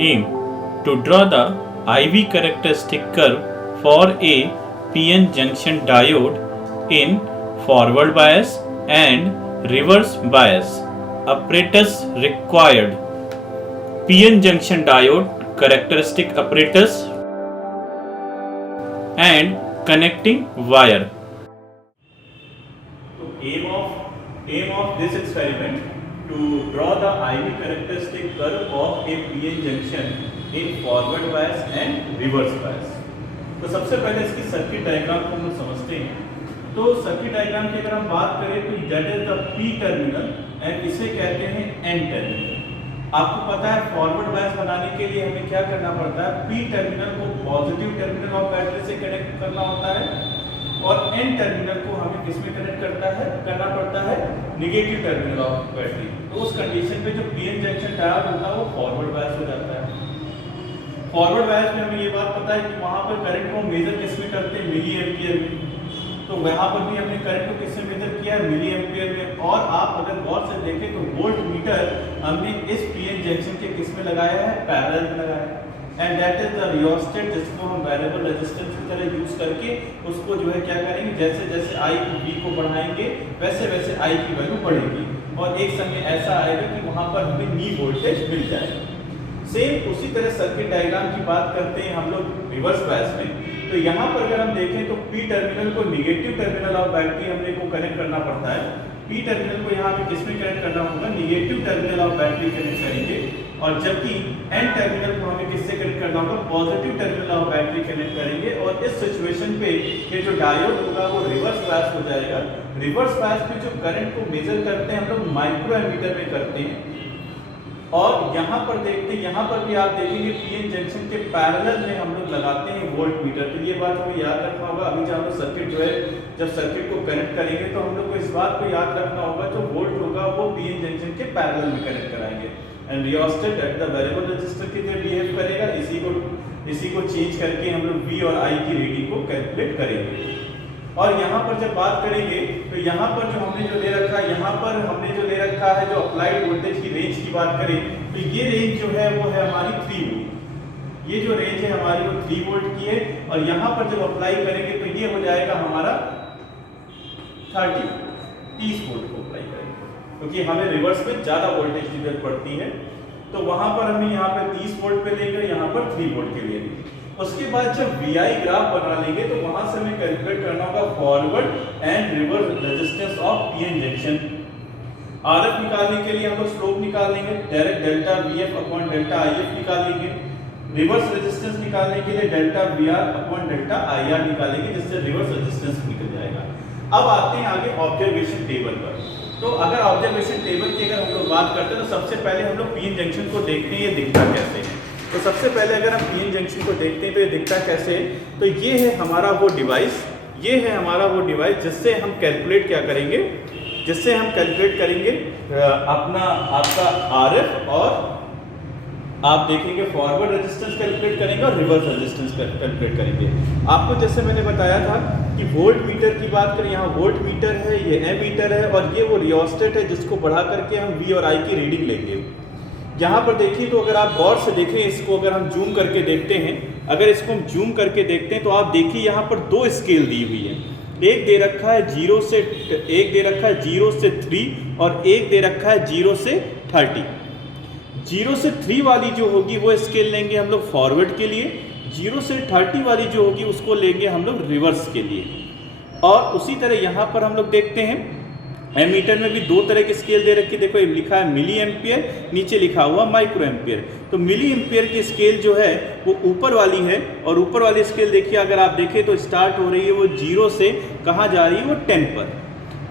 Aim to draw the IV characteristic curve for a PN junction diode in forward bias and reverse bias. Apparatus required: PN junction diode characteristic apparatus and connecting wire. So aim of this experiment to draw the IV characteristic curve of a PN junction in forward bias and reverse bias. तो सबसे पहले इसकी circuit diagram को हम लोग समझते हैं। तो सर्किट डायग्राम की अगर हम बात करें तो that is the P terminal and इसे कहते हैं N टर्मिनल। आपको पता है फॉरवर्ड बायस बनाने के लिए हमें क्या करना पड़ता है, P टर्मिनल को पॉजिटिव टर्मिनल ऑफ बैटरी से कनेक्ट करना होता है और N टर्मिनल को हमें किस में कनेक्ट करना पड़ता है, नेगेटिव टर्मिनल ऑफ बैटरी। तो उस कंडीशन पे जो PN जंक्शन डायोड होता है वो फॉरवर्ड बायस हो जाता है। फॉरवर्ड बायस में हमें ये बात पता है कि वहाँ पर करंट को मेजर किस में करते हैं, मिली एम्पियर में। तो वहाँ पर भी हमने करंट को किससे मेजर किया है, मिली एम्पियर में। और आप अगर गौर से देखें तो वोल्ट मीटर हमने इस PN जंक्शन के किस में लगाया है, पैरेलल में लगाया है। And that is the rheostat जिसको हम वेरिएबल रेजिस्टेंस की तरह यूज करके उसको जो है क्या करेंगे, जैसे जैसे I को V को बढ़ाएंगे वैसे वैसे I की वैल्यू बढ़ेगी और एक समय ऐसा आएगा कि वहाँ पर हमें नी वोल्टेज मिल जाएगा। सेम उसी तरह सर्किट डायग्राम की बात करते हैं हम लोग रिवर्स बायस में। तो यहाँ पर अगर हम देखें तो P टर्मिनल को नेगेटिव टर्मिनल ऑफ बैटरी हमने को कनेक्ट करना पड़ता है। P टर्मिनल को यहाँ पे किस में कनेक्ट करना होगा, negative terminal of battery connect करेंगे और जबकि N टर्मिनल को हमें किससे कनेक्ट करना होगा, positive terminal of battery connect करेंगे। और इस सिचुएशन पे ये जो डायोड होगा वो रिवर्स बायस हो जाएगा। रिवर्स बायस में जो करंट को मेजर करते हैं हम लोग माइक्रो एमीटर में करते हैं। और यहाँ पर देखते हैं, यहाँ पर भी आप देखेंगे PN जंक्शन के पैरेलल में हम लोग लगाते हैं वोल्ट मीटर। तो ये बात हमें याद रखना होगा। अभी जब हम लोग सर्किट जो है जब सर्किट को कनेक्ट करेंगे तो हम लोग को इस बात को याद रखना होगा जो वोल्ट होगा वो PN जंक्शन के पैरेलल में कनेक्ट कराएंगे। And rheostat at the variable resistor की तरह बिहेव करेगा। इसी को चेंज करके हम लोग V और I की रीडिंग को कैलकुलेट करेंगे। और यहाँ पर जब बात करेंगे तो यहाँ पर जो हमने जो ले रखा है, यहाँ पर हमने जो ले रखा है जो अप्लाइड वोल्टेज की रेंज की बात करें तो ये रेंज जो है वो है हमारी 3 वोल्ट। ये जो रेंज है हमारी वो 3 वोल्ट की है। और यहाँ पर जब अप्लाई करेंगे तो ये हो जाएगा हमारा 30 वोल्ट को अप्लाई करेंगे क्योंकि हमें रिवर्स में ज्यादा वोल्टेज की जरूरत पड़ती है। तो वहां पर हमें यहाँ पे 30 वोल्ट पे लेंगे, यहाँ पर 3 वोल्ट के लिए। उसके बाद जब VI ग्राफ बना लेंगे तो वहां से हमें कैलकुलेट करना होगा forward and reverse resistance of PN junction. RF निकालने के लिए हम लोग स्लोप निकाल लेंगे, direct delta VF upon delta IF निकाल लेंगे। रिवर्स रेजिस्टेंस निकालने के लिए delta VR upon delta IR निकालेंगे जिससे रिवर्स रेजिस्टेंस निकल जाएगा। अब आते हैं आगे ऑब्जर्वेशन टेबल पर। तो अगर ऑब्जर्वेशन टेबल की अगर हम लोग बात करते हैं तो सबसे पहले हम लोग PN जंक्शन को देखते हैं ये दिखता कैसे है। तो सबसे पहले अगर हम PN जंक्शन को देखते हैं तो ये दिखता कैसे है। तो ये है हमारा वो डिवाइस, ये है हमारा वो डिवाइस जिससे हम कैलकुलेट क्या करेंगे, जिससे हम कैलकुलेट करेंगे अपना आपका RF और आप देखेंगे फॉरवर्ड रेजिस्टेंस कैलकुलेट करेंगे और रिवर्स रेजिस्टेंस कैलकुलेट करेंगे। आपको जैसे मैंने बताया था कि वोल्ट मीटर की बात करें, यहाँ वोल्ट मीटर है, ये एमीटर है और ये वो रियोस्टेट है जिसको बढ़ा करके हम V और I की रीडिंग लेंगे। यहाँ पर देखिए तो अगर आप गौर से देखें इसको, अगर हम जूम करके देखते हैं, अगर इसको हम जूम करके देखते हैं तो आप देखिए यहाँ पर 2 स्केल दी हुई है। एक दे रखा है 0 से 3 और एक दे रखा है 0 से 30। 0 से 3 वाली जो होगी वो स्केल लेंगे हम लोग फॉरवर्ड के लिए, 0 से 30 वाली जो होगी उसको लेंगे हम लोग रिवर्स के लिए। और उसी तरह यहाँ पर हम लोग देखते हैं एमीटर में भी 2 तरह की स्केल दे रखी है। देखो ये लिखा है मिली एम्पियर, नीचे लिखा हुआ माइक्रो एम्पियर। तो मिली एम्पियर की स्केल जो है वो ऊपर वाली है और ऊपर वाली स्केल देखिए अगर आप देखें तो स्टार्ट हो रही है वो 0 से कहाँ जा रही है, वो 10 पर।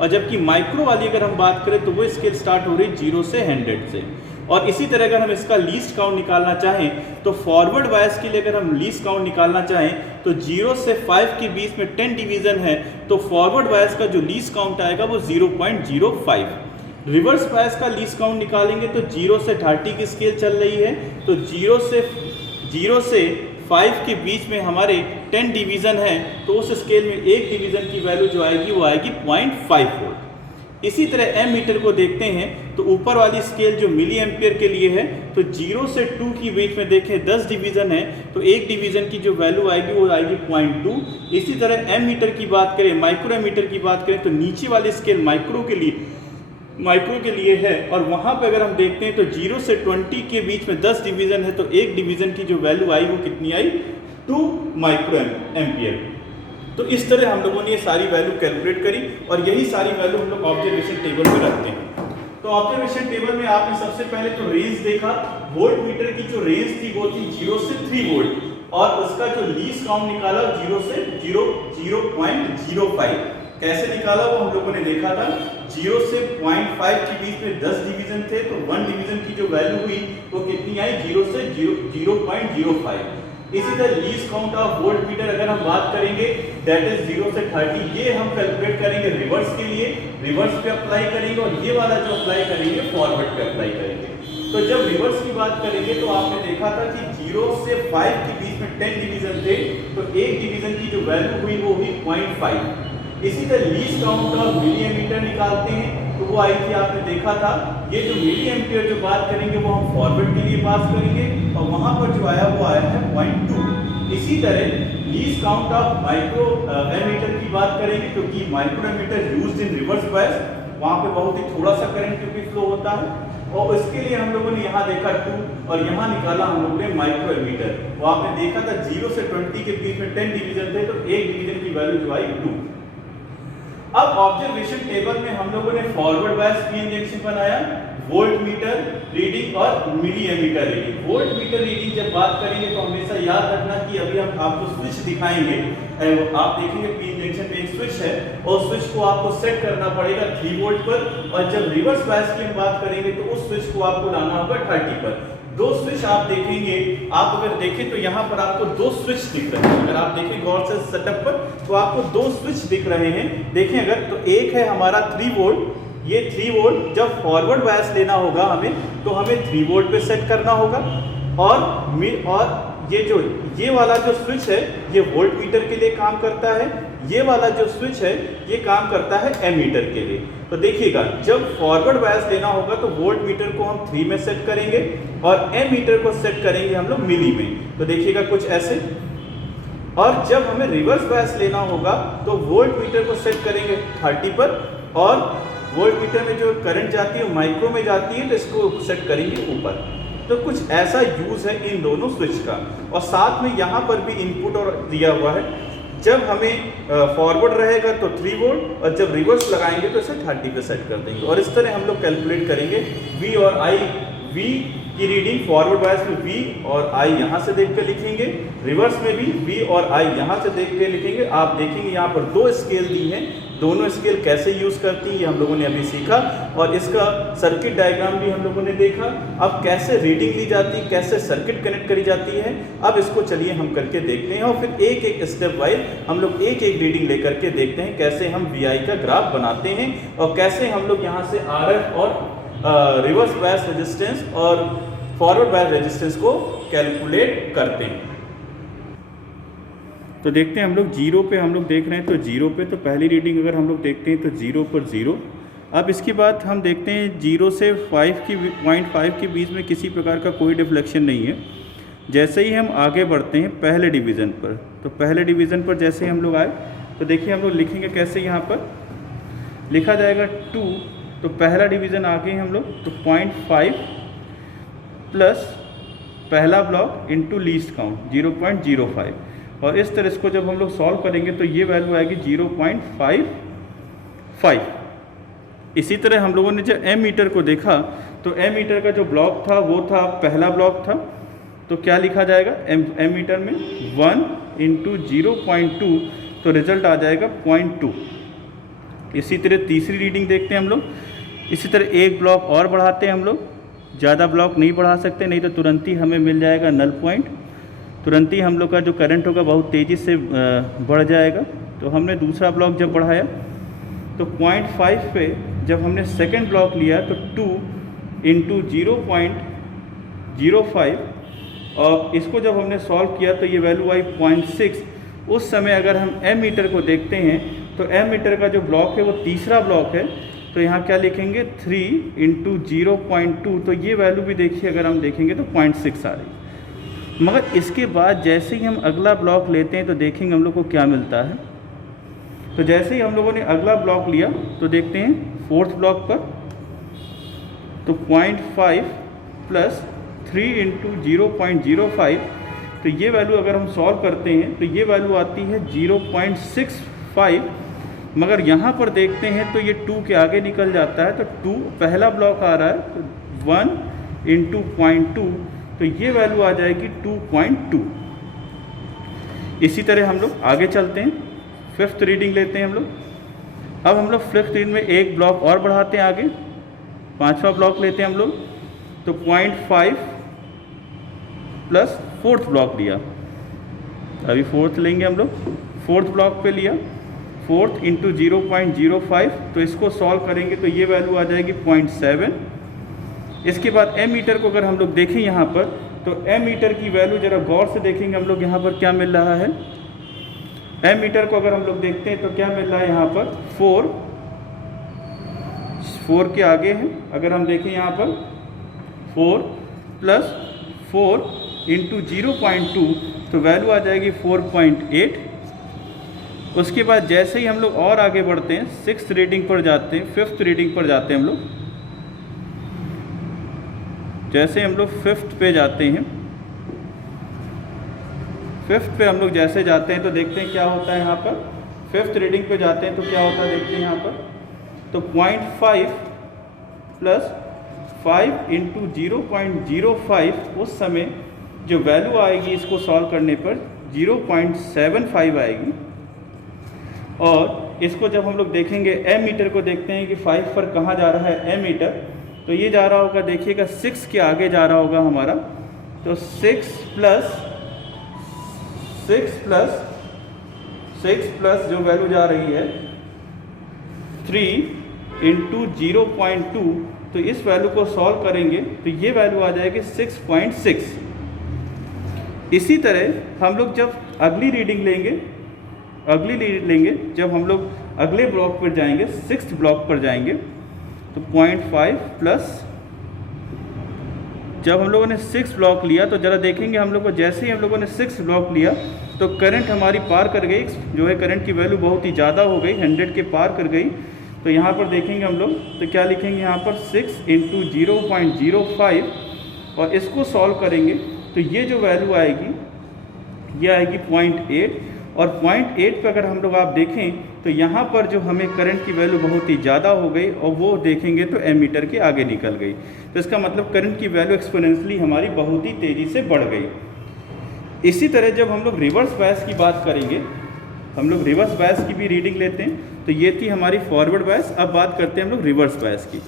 और जबकि माइक्रो वाली अगर हम बात करें तो वो स्केल स्टार्ट हो रही है 0 से 100 से। और इसी तरह अगर हम इसका लीस्ट काउंट निकालना चाहें तो फॉरवर्ड बायस के लिए अगर हम लीस्ट काउंट निकालना चाहें तो 0 से 5 के बीच में 10 डिवीजन है तो फॉरवर्ड बायस का जो लीस्ट काउंट आएगा वो 0.05। रिवर्स बायस का लीस्ट काउंट निकालेंगे तो 0 से 30 की स्केल चल रही है तो 0 से 5 के बीच में हमारे 10 डिवीजन है तो उस स्केल में एक डिवीजन की वैल्यू जो आएगी वो आएगी 0.5 वोल्ट। इसी तरह एम मीटर को देखते हैं तो ऊपर वाली स्केल जो मिली एम्पियर के लिए है, तो 0 से 2 की बीच में देखें 10 डिवीज़न है, तो एक डिवीज़न की जो वैल्यू आएगी वो आएगी 0.2। इसी तरह एम मीटर की बात करें, माइक्रो मीटर की बात करें, तो नीचे वाली स्केल माइक्रो के लिए है, और वहाँ पे अगर हम देखते हैं तो 0 से 20 के बीच में 10 डिवीज़न है, तो एक डिवीज़न की जो वैल्यू आई वो कितनी आई, 2 माइक्रो एम्पियर। तो इस तरह हम लोगों ने ये सारी वैल्यू कैलकुलेट करी, और यही सारी वैल्यू हम लोग ऑब्जर्वेशन टेबल में रखते हैं। तो ऑब्जर्वेशन टेबल में आपने सबसे पहले तो रेंज देखा, वोल्ट मीटर की जो रेंज थी वो थी 0 से 3 वोल्ट, और उसका जो लीस्ट काउंट निकाला 0 से 0.05। कैसे निकाला वो हम लोगों ने देखा था, 0 से 0.5 के बीच में 10 डिवीजन थे, तो 1 डिवीजन की जो वैल्यू हुई वो कितनी आई, 0 से 0.05। इसी तरह least count of volt meter अगर हम बात करेंगे दैट इज 0 से 30, ये हम कैलकुलेट करेंगे रिवर्स के लिए, रिवर्स पे अप्लाई करेंगे, और ये वाला जो अप्लाई करेंगे फॉरवर्ड पे अप्लाई करेंगे। तो जब रिवर्स की बात करेंगे तो आपने देखा था कि 0 से 5 के बीच में 10 डिवीजन थे, तो एक डिवीजन की जो वैल्यू हुई वो हुई 0.5। इसी तरह least count of milliammeter निकालते हैं, तो वो आई थी, आपने देखा था, ये जो मिली एम्पियर जो बात करेंगे वो हम फॉरवर्ड के लिए पास करेंगे, और वहां पर जो आया वो आया है 0.2। इसी तरह least count of microammeter की बात करेंगे, क्योंकि microammeter used in reverse bias, वहां पे बहुत ही थोड़ा सा करंट क्योंकि फ्लो होता है, और इसके लिए हम लोगों ने यहाँ देखा 2, और यहाँ निकाला हम लोगों ने माइक्रो एमीटर। वो आपने देखा था 0 से 20 के बीच में 10 डिवीजन थे, तो एक डिवीजन की वैल्यू जो आई 2। अब ऑब्जर्वेशन टेबल में हम लोगों ने फॉरवर्ड बायस पीएन जंक्शन बनाया, वोल्ट मीटर रीडिंग और milliammeter reading. Voltmeter reading जब बात करेंगे तो हमेशा याद रखना कि अभी हम आपको स्विच दिखाएंगे, आप देखेंगे पीएन जंक्शन में एक स्विच है, और स्विच को आपको सेट करना पड़ेगा 3 वोल्ट पर, और जब रिवर्स बायस की हम बात करेंगे तो उस स्विच को आपको लाना होगा 30 पर। 2 स्विच आप देखेंगे, आप अगर देखें तो यहाँ पर आपको 2 स्विच दिख रहे हैं, अगर आप देखें गौर से सेटअप पर तो आपको 2 स्विच दिख रहे हैं। देखें अगर तो एक है हमारा 3 वोल्ट, ये 3 वोल्ट जब फॉरवर्ड बायस लेना होगा हमें, तो हमें 3 वोल्ट पे सेट करना होगा, और ये वाला जो स्विच है ये वोल्ट मीटर के लिए काम करता है, ये वाला जो स्विच है ये काम करता है एमीटर के लिए। तो देखिएगा जब फॉरवर्ड बायस लेना होगा तो वोल्ट मीटर को हम 3 में सेट करेंगे, और एमीटर को सेट करेंगे हम लोग मिली में। तो देखिएगा कुछ ऐसे, और जब हमें रिवर्स बायस लेना होगा तो वोल्ट मीटर को सेट करेंगे 30 पर, और वोल्ट मीटर में जो करंट जाती है माइक्रो में जाती है, तो इसको सेट करेंगे ऊपर। तो कुछ ऐसा यूज है इन दोनों स्विच का, और साथ में यहाँ पर भी इनपुट और दिया हुआ है, जब हमें फॉरवर्ड रहेगा तो 3 वोल्ट, और जब रिवर्स लगाएंगे तो इसे 30 पे सेट कर देंगे। और इस तरह हम लोग कैलकुलेट करेंगे V और I, V की रीडिंग फॉरवर्ड बायस में V और I यहाँ से देख कर लिखेंगे, रिवर्स में भी V और I यहाँ से देख के लिखेंगे। आप देखेंगे यहाँ पर 2 स्केल दी हैं, दोनों स्केल कैसे यूज करती हैं ये हम लोगों ने अभी सीखा, और इसका सर्किट डायग्राम भी हम लोगों ने देखा। अब कैसे रीडिंग ली जाती है, कैसे सर्किट कनेक्ट करी जाती है, अब इसको चलिए हम करके देखते हैं, और फिर एक एक स्टेप वाइज हम लोग एक एक रीडिंग लेकर के देखते हैं कैसे हम VI का ग्राफ बनाते हैं, और कैसे हम लोग यहाँ से RF और रिवर्स बायस रेजिस्टेंस और फॉरवर्ड बायस रेजिस्टेंस को कैलकुलेट करते हैं। तो देखते हैं हम लोग 0 पे हम लोग देख रहे हैं, तो 0 पे तो पहली रीडिंग अगर हम लोग देखते हैं तो 0 पर 0। अब इसके बाद हम देखते हैं 0 से 0.5 के बीच में किसी प्रकार का कोई डिफ्लेक्शन नहीं है। जैसे ही हम आगे बढ़ते हैं पहले डिवीज़न पर, तो पहले डिवीज़न पर जैसे ही हम लोग आए तो देखिए हम लोग लिखेंगे कैसे, यहाँ पर लिखा जाएगा 2, तो पहला डिवीज़न आ गए हम लोग, तो 0.5 प्लस पहला ब्लॉक इंटू लीस्ट काउंट 0.05, और इस तरह इसको जब हम लोग सॉल्व करेंगे तो ये वैल्यू आएगी 0.55। इसी तरह हम लोगों ने जब एम मीटर को देखा तो एम मीटर का जो ब्लॉक था वो था पहला ब्लॉक था, तो क्या लिखा जाएगा एम मीटर में 1 इंटू 0.2, तो रिजल्ट आ जाएगा 0.2। इसी तरह तीसरी रीडिंग देखते हैं हम लोग, इसी तरह एक ब्लॉक और बढ़ाते हैं हम लोग, ज़्यादा ब्लॉक नहीं बढ़ा सकते नहीं तो तुरंत ही हमें मिल जाएगा नल पॉइंट, तुरंत ही हम लोग का जो करंट होगा बहुत तेज़ी से बढ़ जाएगा। तो हमने दूसरा ब्लॉक जब बढ़ाया तो 0.5 पे जब हमने सेकंड ब्लॉक लिया तो 2 इंटू 0.05, और इसको जब हमने सॉल्व किया तो ये वैल्यू आई 0.6। उस समय अगर हम एम मीटर को देखते हैं तो एम मीटर का जो ब्लॉक है वो तीसरा ब्लॉक है, तो यहाँ क्या लिखेंगे 3 इंटू 0.2, तो ये वैल्यू भी देखिए अगर हम देखेंगे तो 0.6 आ रही। मगर इसके बाद जैसे ही हम अगला ब्लॉक लेते हैं तो देखेंगे हम लोग को क्या मिलता है। तो जैसे ही हम लोगों ने अगला ब्लॉक लिया तो देखते हैं फोर्थ ब्लॉक पर, तो 0.5 प्लस 3 इंटू 0.05, तो ये वैल्यू अगर हम सॉल्व करते हैं तो ये वैल्यू आती है 0.65। मगर यहाँ पर देखते हैं तो ये 2 के आगे निकल जाता है, तो 2 पहला ब्लॉक आ रहा है, तो 1 इंटू 0.2, तो ये वैल्यू आ जाएगी 2.2। इसी तरह हम लोग आगे चलते हैं, फिफ्थ रीडिंग लेते हैं हम लोग। अब हम लोग फिफ्थ रीडिंग में एक ब्लॉक और बढ़ाते हैं आगे, पांचवा ब्लॉक लेते हैं हम लोग, तो 0.5 प्लस फोर्थ ब्लॉक लिया। अभी फोर्थ लेंगे हम लोग, फोर्थ ब्लॉक पे लिया, फोर्थ इंटू 0.05, तो इसको सॉल्व करेंगे तो ये वैल्यू आ जाएगी 0.7। इसके बाद एम मीटर को अगर हम लोग देखें यहाँ पर, तो एम मीटर की वैल्यू ज़रा गौर से देखेंगे हम लोग यहाँ पर क्या मिल रहा है। एम मीटर को अगर हम लोग देखते हैं तो क्या मिल रहा है यहाँ पर 4 के आगे है। अगर हम देखें यहाँ पर 4 प्लस 4 इंटू 0.2, तो वैल्यू आ जाएगी 4.8। उसके बाद जैसे ही हम लोग और आगे बढ़ते हैं, सिक्स्थ रीडिंग पर जाते हैं, फिफ्थ रीडिंग पर जाते हैं हम लोग। जैसे हम लोग फिफ्थ पे जाते हैं, फिफ्थ पे हम लोग जैसे जाते हैं तो देखते हैं क्या होता है यहाँ पर। फिफ्थ रीडिंग पे जाते हैं तो क्या होता है देखते हैं यहाँ पर, तो 0.5 प्लस 5 इंटू 0.05, उस समय जो वैल्यू आएगी इसको सॉल्व करने पर 0.75 आएगी। और इसको जब हम लोग देखेंगे, एम मीटर को देखते हैं कि 5 पर कहाँ जा रहा है एम मीटर, तो ये जा रहा होगा देखिएगा 6 के आगे जा रहा होगा हमारा, तो 6 प्लस जो वैल्यू जा रही है 3 इंटू 0.2, तो इस वैल्यू को सॉल्व करेंगे तो ये वैल्यू आ जाएगी 6.6। इसी तरह हम लोग जब अगली रीडिंग लेंगे, जब हम लोग अगले ब्लॉक पर जाएंगे, सिक्स्थ ब्लॉक पर जाएंगे, तो 0.5 प्लस, जब हम लोगों ने 6 ब्लॉक लिया तो ज़रा देखेंगे हम लोग को, जैसे ही हम लोगों ने 6 ब्लॉक लिया तो करंट हमारी पार कर गई, जो है करंट की वैल्यू बहुत ही ज़्यादा हो गई, 100 के पार कर गई। तो यहाँ पर देखेंगे हम लोग तो क्या लिखेंगे यहाँ पर 6 इंटू 0.05, और इसको सॉल्व करेंगे तो ये जो वैल्यू आएगी ये आएगी 0.8। और 0.8 पे अगर हम लोग आप देखें तो यहाँ पर जो हमें करंट की वैल्यू बहुत ही ज़्यादा हो गई, और वो देखेंगे तो एम मीटर के आगे निकल गई। तो इसका मतलब करंट की वैल्यू एक्सपोनेंशियली हमारी बहुत ही तेज़ी से बढ़ गई। इसी तरह जब हम लोग रिवर्स बायस की बात करेंगे, हम लोग रिवर्स बायस की भी रीडिंग लेते हैं, तो ये थी हमारी फॉरवर्ड बायस। अब बात करते हैं हम लोग रिवर्स बायस की।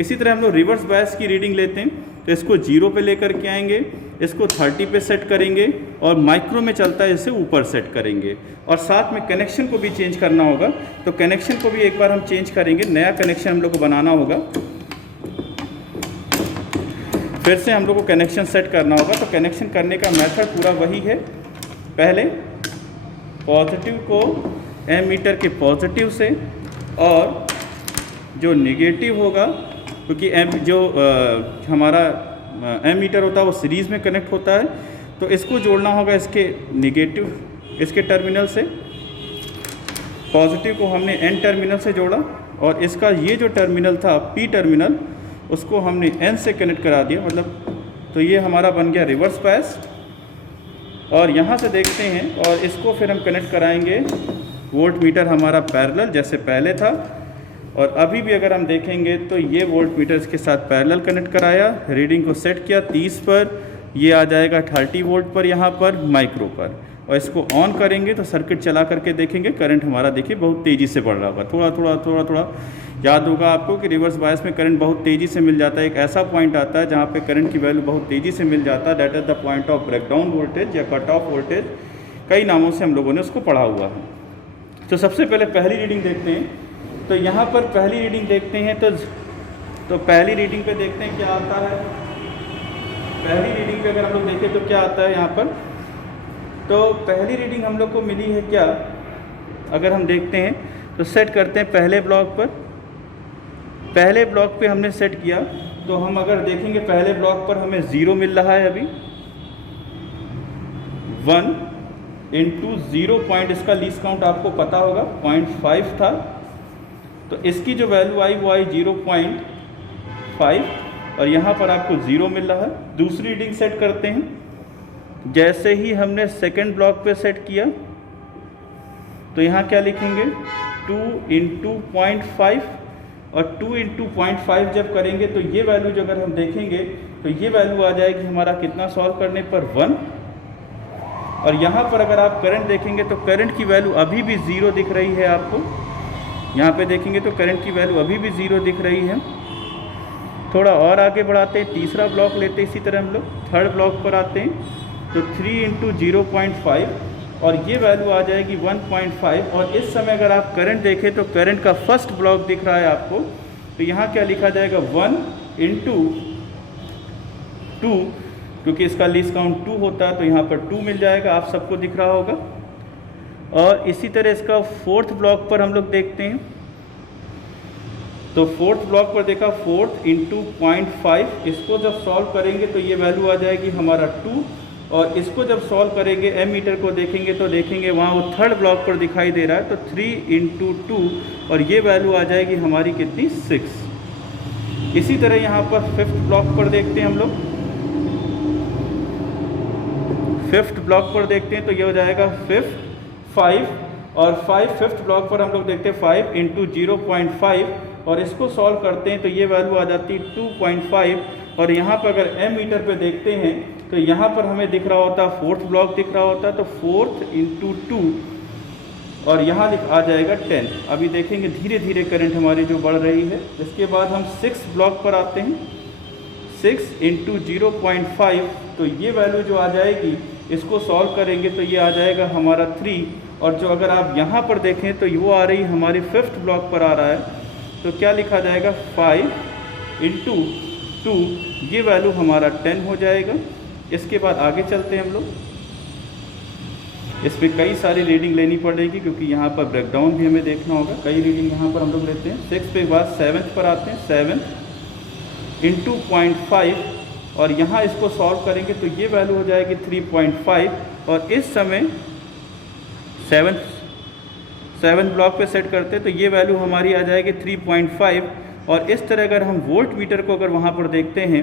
इसी तरह हम लोग रिवर्स बायस की रीडिंग लेते हैं, तो इसको 0 पे लेकर के आएंगे, इसको 30 पे सेट करेंगे, और माइक्रो में चलता है इसे ऊपर सेट करेंगे। और साथ में कनेक्शन को भी चेंज करना होगा, तो कनेक्शन को भी एक बार हम चेंज करेंगे, नया कनेक्शन हम लोग को बनाना होगा, फिर से हम लोग को कनेक्शन सेट करना होगा। तो कनेक्शन करने का मेथड पूरा वही है। पहले पॉजिटिव को एम मीटर के पॉजिटिव से, और जो नेगेटिव होगा, क्योंकि हमारा एम मीटर होता है वो सीरीज़ में कनेक्ट होता है, तो इसको जोड़ना होगा इसके नेगेटिव, इसके टर्मिनल से। पॉजिटिव को हमने एन टर्मिनल से जोड़ा, और इसका ये जो टर्मिनल था पी टर्मिनल, उसको हमने एन से कनेक्ट करा दिया, मतलब तो ये हमारा बन गया रिवर्स बायस। और यहाँ से देखते हैं, और इसको फिर हम कनेक्ट कराएंगे, वोल्ट मीटर हमारा पैरेलल जैसे पहले था, और अभी भी अगर हम देखेंगे तो ये वोल्ट मीटर इसके साथ पैरेलल कनेक्ट कराया, रीडिंग को सेट किया 30 पर, ये आ जाएगा 30 वोल्ट पर यहाँ पर माइक्रो पर, और इसको ऑन करेंगे तो सर्किट चला करके देखेंगे करंट हमारा देखिए बहुत तेज़ी से बढ़ रहा होगा। थोड़ा थोड़ा याद होगा आपको कि रिवर्स बायस में करंट बहुत तेज़ी से मिल जाता है। एक ऐसा पॉइंट आता है जहाँ पे करंट की वैल्यू बहुत तेज़ी से मिल जाता है, that is the point of breakdown voltage या कट ऑफ वोल्टेज, कई नामों से हम लोगों ने उसको पढ़ा हुआ है। तो सबसे पहले पहली रीडिंग देखते हैं। तो यहाँ पर पहली रीडिंग देखते हैं, तो पहली रीडिंग पे देखते हैं क्या आता है। पहली रीडिंग पे अगर हम लोग देखें तो क्या आता है यहाँ पर, तो पहली रीडिंग हम लोग को मिली है क्या, अगर हम देखते हैं तो सेट करते हैं पहले ब्लॉक पर, पहले ब्लॉक पे हमने सेट किया तो हम अगर देखेंगे पहले ब्लॉक पर हमें 0 मिल रहा है अभी 1 इंटू 0 पॉइंट, इसका लीस्ट काउंट आपको पता होगा 0.5 था, तो इसकी जो वैल्यू आई वो आई 0.5 और यहाँ पर आपको 0 मिल रहा है। दूसरी रीडिंग सेट करते हैं। जैसे ही हमने सेकेंड ब्लॉक पे सेट किया तो यहाँ क्या लिखेंगे 2 इंटू 0.5 और 2 इंटू 0.5 जब करेंगे तो ये वैल्यू जो अगर हम देखेंगे तो ये वैल्यू आ जाएगी हमारा कितना सॉल्व करने पर 1। और यहाँ पर अगर आप करंट देखेंगे तो करंट की वैल्यू अभी भी 0 दिख रही है आपको। यहाँ पे देखेंगे तो करंट की वैल्यू अभी भी 0 दिख रही है। थोड़ा और आगे बढ़ाते हैं, तीसरा ब्लॉक लेते हैं, इसी तरह हम लोग थर्ड ब्लॉक पर आते हैं तो 3 इंटू 0.5 और ये वैल्यू आ जाएगी 1.5। और इस समय अगर आप करंट देखें तो करंट का फर्स्ट ब्लॉक दिख रहा है आपको, तो यहाँ क्या लिखा जाएगा 1 इंटू 2, क्योंकि इसका लीस्ट काउंट 2 होता है तो यहाँ पर 2 मिल जाएगा, आप सबको दिख रहा होगा। और इसी तरह इसका फोर्थ ब्लॉक पर हम लोग देखते हैं तो फोर्थ ब्लॉक पर देखा 4 इंटू 0.5, इसको जब सॉल्व करेंगे तो ये वैल्यू आ जाएगी हमारा 2 और इसको जब सॉल्व करेंगे एम मीटर को देखेंगे तो देखेंगे वहाँ वो थर्ड ब्लॉक पर दिखाई दे रहा है तो 3 इंटू 2 और ये वैल्यू आ जाएगी हमारी कितनी 6। इसी तरह यहाँ पर फिफ्थ ब्लॉक पर देखते हैं हम लोग। फिफ्थ ब्लॉक पर देखते हैं तो ये हो जाएगा 5 और 5 फिफ्थ ब्लॉक पर हम लोग देखते हैं 5 इंटू 0.5 और इसको सॉल्व करते हैं तो ये वैल्यू आ जाती है 2.5। और यहाँ पर अगर एम मीटर पे देखते हैं तो यहाँ पर हमें दिख रहा होता फोर्थ ब्लॉक दिख रहा होता तो 4 इंटू 2 और यहाँ आ जाएगा 10। अभी देखेंगे धीरे धीरे करंट हमारी जो बढ़ रही है। इसके बाद हम 6 ब्लॉक पर आते हैं 6 इंटू 0.5 तो ये वैल्यू जो आ जाएगी इसको सॉल्व करेंगे तो ये आ जाएगा हमारा 3। और जो अगर आप यहाँ पर देखें तो वो आ रही हमारी फिफ्थ ब्लॉक पर आ रहा है तो क्या लिखा जाएगा 5 इंटू 2, ये वैल्यू हमारा 10 हो जाएगा। इसके बाद आगे चलते हैं हम लोग। इस पर कई सारी रीडिंग लेनी पड़ेगी क्योंकि यहाँ पर ब्रेकडाउन भी हमें देखना होगा। कई रीडिंग यहाँ पर हम लोग लेते हैं। 6 पे बाद 7th पर आते हैं 7 इंटू 0.5 और यहाँ इसको सॉल्व करेंगे तो ये वैल्यू हो जाएगी 3.5 और इस समय 7 ब्लॉक पे सेट करते हैं तो ये वैल्यू हमारी आ जाएगी 3.5। और इस तरह अगर हम वोल्ट मीटर को अगर वहाँ पर देखते हैं,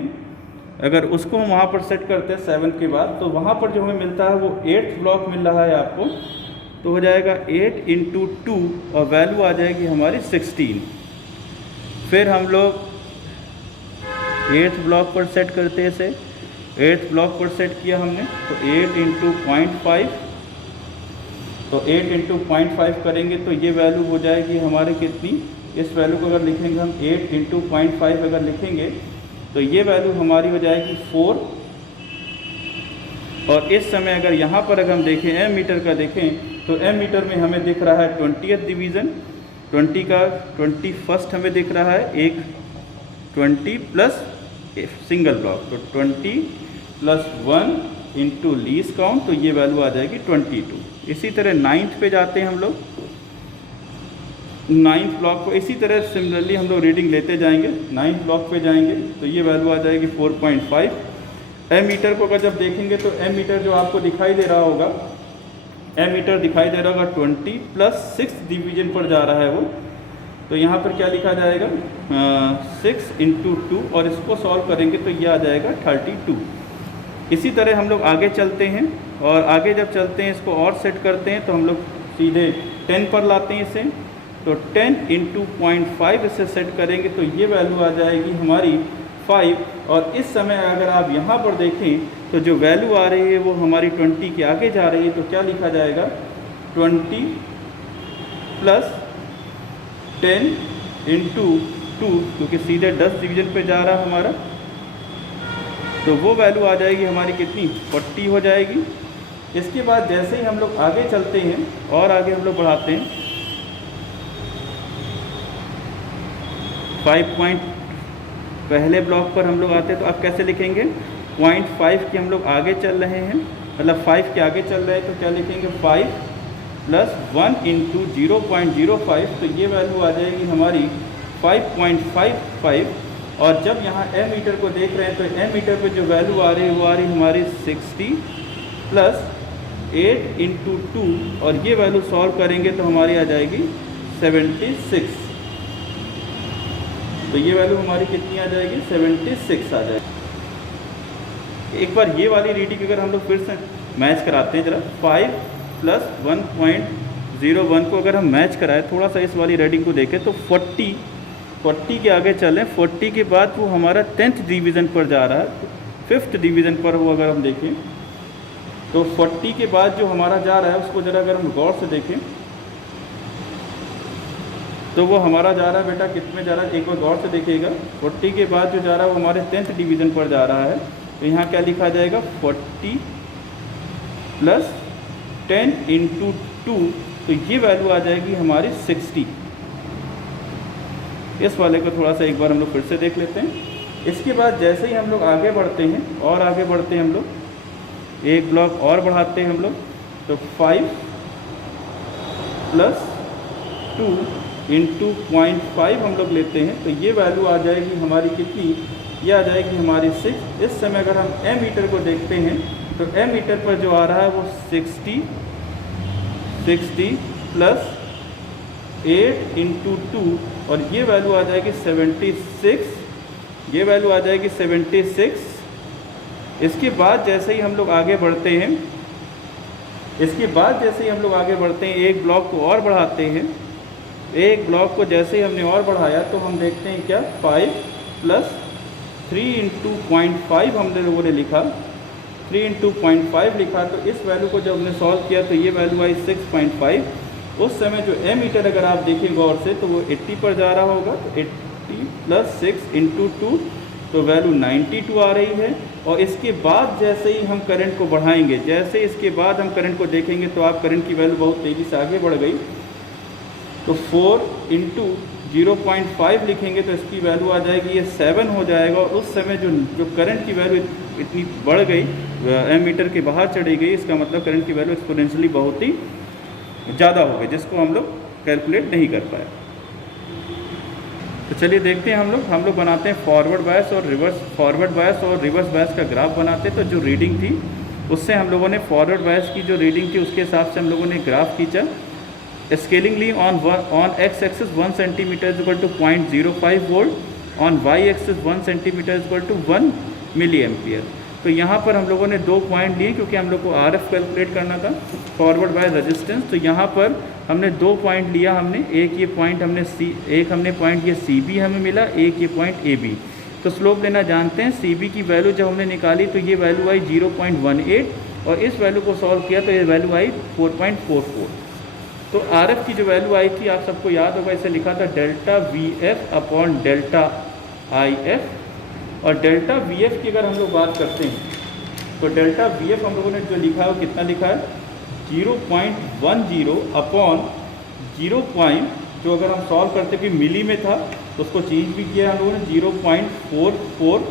अगर उसको हम वहाँ पर सेट करते हैं 7 के बाद तो वहाँ पर जो हमें मिलता है वो 8th ब्लॉक मिल रहा है आपको, तो हो जाएगा 8 इंटू 2 और वैल्यू आ जाएगी हमारी 16। फिर हम लोग 8th ब्लॉक पर सेट करते हैं इसे। 8th ब्लॉक पर सेट किया हमने तो 8 इंटू 0.5 तो 8 इंटू 0.5 करेंगे तो ये वैल्यू हो जाएगी हमारे कितनी, इस वैल्यू को अगर लिखेंगे हम 8 इंटू 0.5 अगर लिखेंगे तो ये वैल्यू हमारी हो जाएगी 4। और इस समय अगर यहाँ पर अगर हम देखें एम मीटर का देखें तो एम मीटर में हमें दिख रहा है 20th डिवीज़न, 20 का 21st हमें दिख रहा है, एक 20 प्लस सिंगल ब्लॉक तो 20 प्लस 1 इंटू लीस्ट काउंट तो ये वैल्यू आ जाएगी 22। इसी तरह 9th पे जाते हैं हम लोग। 9th ब्लॉक को इसी तरह सिमिलरली हम लोग रीडिंग लेते जाएंगे। 9th ब्लॉक पे जाएंगे तो ये वैल्यू आ जाएगी 4.5। एम मीटर को अगर जब देखेंगे तो एम मीटर जो आपको दिखाई दे रहा होगा, एम मीटर दिखाई दे रहा होगा 20 प्लस 6 डिवीजन पर जा रहा है वो, तो यहाँ पर क्या लिखा जाएगा 6 इंटू 2 और इसको सॉल्व करेंगे तो ये आ जाएगा 32। इसी तरह हम लोग आगे चलते हैं और आगे जब चलते हैं इसको और सेट करते हैं तो हम लोग सीधे 10 पर लाते हैं इसे, तो 10 इंटू 0.5 इसे सेट करेंगे तो ये वैल्यू आ जाएगी हमारी 5। और इस समय अगर आप यहाँ पर देखें तो जो वैल्यू आ रही है वो हमारी 20 के आगे जा रही है तो क्या लिखा जाएगा 20 प्लस 10 इंटू 2 क्योंकि सीधे 10 डिवीज़न पे जा रहा है हमारा, तो वो वैल्यू आ जाएगी हमारी कितनी 40 हो जाएगी। इसके बाद जैसे ही हम लोग आगे चलते हैं और आगे हम लोग बढ़ाते हैं 5 पॉइंट पहले ब्लॉक पर हम लोग आते हैं तो अब कैसे लिखेंगे 0.5 के हम लोग आगे चल रहे हैं, मतलब 5 के आगे चल रहे हैं तो क्या लिखेंगे 5 प्लस 1 इंटू 0.05 तो ये वैल्यू आ जाएगी हमारी 5.55, और जब यहाँ एमीटर को देख रहे हैं तो एमीटर पे जो वैल्यू आ रही है वो आ रही हमारी 60 प्लस 8 इंटू 2, और ये वैल्यू सॉल्व करेंगे तो हमारी आ जाएगी 76। तो ये वैल्यू हमारी कितनी आ जाएगी? 76 आ जाएगी। एक बार ये वाली रीडिंग अगर हम लोग फिर से मैच कराते हैं जरा, 5 प्लस 1.01 को अगर हम मैच कराएं, थोड़ा सा इस वाली रीडिंग को देखें तो 40 के आगे चलें, 40 के बाद वो हमारा 10th डिवीज़न पर जा रहा है, 5th डिवीज़न पर वो अगर हम देखें तो 40 के बाद जो हमारा जा रहा है उसको ज़रा अगर हम गौर से देखें तो वो हमारा जा रहा है बेटा कितने जा रहा है, एक बार गौर से देखिएगा। 40 के बाद जो जा रहा है वो हमारे 10th डिवीज़न पर जा रहा है। तो यहाँ क्या लिखा जाएगा? 40 प्लस 10 इंटू 2, तो ये वैल्यू आ जाएगी हमारी 60। इस वाले को थोड़ा सा एक बार हम लोग फिर से देख लेते हैं। इसके बाद जैसे ही हम लोग आगे बढ़ते हैं और आगे बढ़ते हैं हम लोग, एक ब्लॉक और बढ़ाते हैं हम लोग, तो 5 प्लस 2 इंटू 0.5 हम लोग लेते हैं, तो ये वैल्यू आ जाएगी हमारी कितनी? ये आ जाएगी हमारी 6। इस समय अगर हम एमीटर को देखते हैं तो एमीटर पर जो आ रहा है वो 60 प्लस 8 इंटू 2, और ये वैल्यू आ जाएगी 76। ये वैल्यू आ जाएगी 76। इसके बाद जैसे ही हम लोग आगे बढ़ते हैं, एक ब्लॉक को और बढ़ाते हैं। एक ब्लॉक को जैसे ही हमने और बढ़ाया तो हम देखते हैं क्या, 5 प्लस 3 इंटू 0.5 हम लोगों ने लिखा, 3 इंटू 0.5 लिखा। तो इस वैल्यू को जब हमने सॉल्व किया तो ये वैल्यू आई 6.5। उस समय जो एमीटर अगर आप देखें गौर से तो वो 80 पर जा रहा होगा, तो 80 प्लस 6 इंटू 2, तो वैल्यू 92 आ रही है। और इसके बाद जैसे ही हम करंट को बढ़ाएंगे, जैसे इसके बाद हम करंट को देखेंगे तो आप करंट की वैल्यू बहुत तेज़ी से आगे बढ़ गई, तो 4 इंटू 0.5 लिखेंगे तो इसकी वैल्यू आ जाएगी ये 7 हो जाएगा। और उस समय जो करंट की वैल्यू इतनी बढ़ गई, एमीटर के बाहर चढ़ी गई, इसका मतलब करंट की वैल्यू एक्सपोनेंशियली बहुत ही ज़्यादा हो गई, जिसको हम लोग कैलकुलेट नहीं कर पाए। तो चलिए देखते हैं हम लोग बनाते हैं फॉरवर्ड बायस और रिवर्स बायस का ग्राफ बनाते हैं। तो जो रीडिंग थी उससे हम लोगों ने फॉरवर्ड बायस की जो रीडिंग थी उसके हिसाब से हम लोगों ने ग्राफ खींचा। Scalingly on x axis 1 centimetre is equal to 0.05 volt, on y axis 1 centimetre is equal to 1 milliampere. तो यहाँ पर हम लोगों ने 2 पॉइंट लिए क्योंकि हम लोग को RF कैलकुलेट करना था, फॉरवर्ड बायस रेजिस्टेंस। तो यहाँ पर हमने 2 पॉइंट लिया हमने, एक ये पॉइंट हमने एक हमने पॉइंट ये CB हमें मिला, एक ये पॉइंट AB। तो स्लोप लेना जानते हैं, CB की वैल्यू जब हमने निकाली तो ये वैल्यू आई 0.18, और इस वैल्यू को सॉल्व किया तो ये वैल्यू आई 4.44। तो RF की जो वैल्यू आई थी आप सबको याद होगा, इसे लिखा था delta VF upon delta IF। और डेल्टा VF की अगर हम लोग बात करते हैं तो डेल्टा VF हम लोगों ने जो लिखा है वो कितना लिखा है, 0.10 अपॉन 0. जो अगर हम सॉल्व करते कि मिली में था तो उसको चेंज भी किया हम लोगों ने 0.44,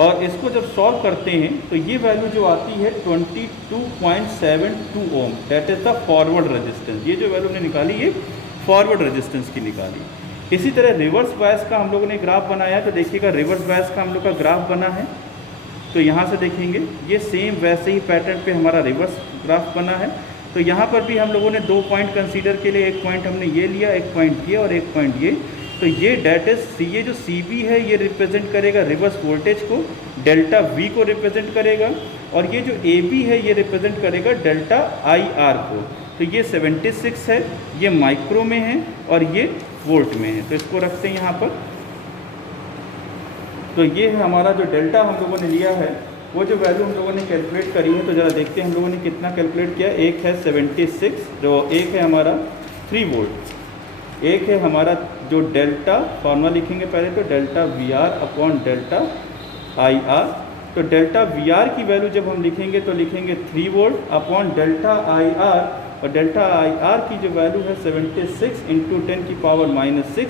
और इसको जब सॉल्व करते हैं तो ये वैल्यू जो आती है 22.72 ohm, that is the forward resistance. ये जो वैल्यू हमने निकाली ये फॉरवर्ड रेजिस्टेंस की निकाली। इसी तरह रिवर्स बायस का हम लोगों ने ग्राफ बनाया, तो देखिएगा रिवर्स बायस का हम लोग का ग्राफ बना है। तो यहाँ से देखेंगे ये सेम वैसे ही पैटर्न पे हमारा रिवर्स ग्राफ बना है। तो यहाँ पर भी हम लोगों ने 2 पॉइंट कंसीडर के लिए, एक पॉइंट हमने ये लिया, एक पॉइंट ये और एक पॉइंट ये। तो ये डेट इज ये जो CB है ये रिप्रेजेंट करेगा रिवर्स वोल्टेज को, डेल्टा V को रिप्रेजेंट करेगा, और ये जो AB है ये रिप्रेजेंट करेगा डेल्टा IR को। तो ये 76 है, ये माइक्रो में है और ये वोल्ट में है, तो इसको रखते हैं यहाँ पर। तो ये है हमारा जो डेल्टा हम लोगों ने लिया है, वो जो वैल्यू हम लोगों ने कैलकुलेट करी है। तो ज़रा देखते हैं हम लोगों ने कितना कैलकुलेट किया। एक है 76, जो एक है हमारा 3 वोल्ट, एक है हमारा जो डेल्टा, फॉर्मूला लिखेंगे पहले तो delta VR upon delta IR। तो डेल्टा VR की वैल्यू जब हम लिखेंगे तो लिखेंगे 3 वोल्ट अपॉन डेल्टा IR, और डेल्टा IR की जो वैल्यू है 76 इंटू 10⁻⁻6।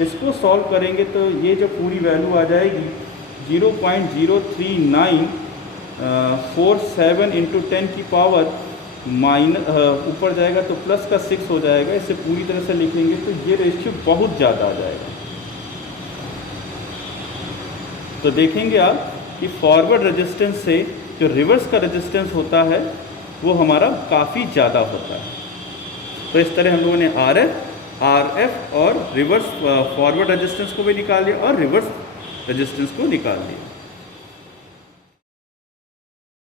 इसको सॉल्व करेंगे तो ये जो पूरी वैल्यू आ जाएगी 0.03947 इंटू 10⁻⁻⁻⁴ ऊपर जाएगा तो प्लस का 6 हो जाएगा। इसे पूरी तरह से लिखेंगे तो ये रेशियो बहुत ज़्यादा आ जाएगा। तो देखेंगे आप कि फॉरवर्ड रेजिस्टेंस से जो रिवर्स का रेजिस्टेंस होता है वो हमारा काफ़ी ज़्यादा होता है। तो इस तरह हम लोगों ने RF और रिवर्स फॉरवर्ड रेजिस्टेंस को भी निकाल लिया और रिवर्स रेजिस्टेंस को निकाल लिया।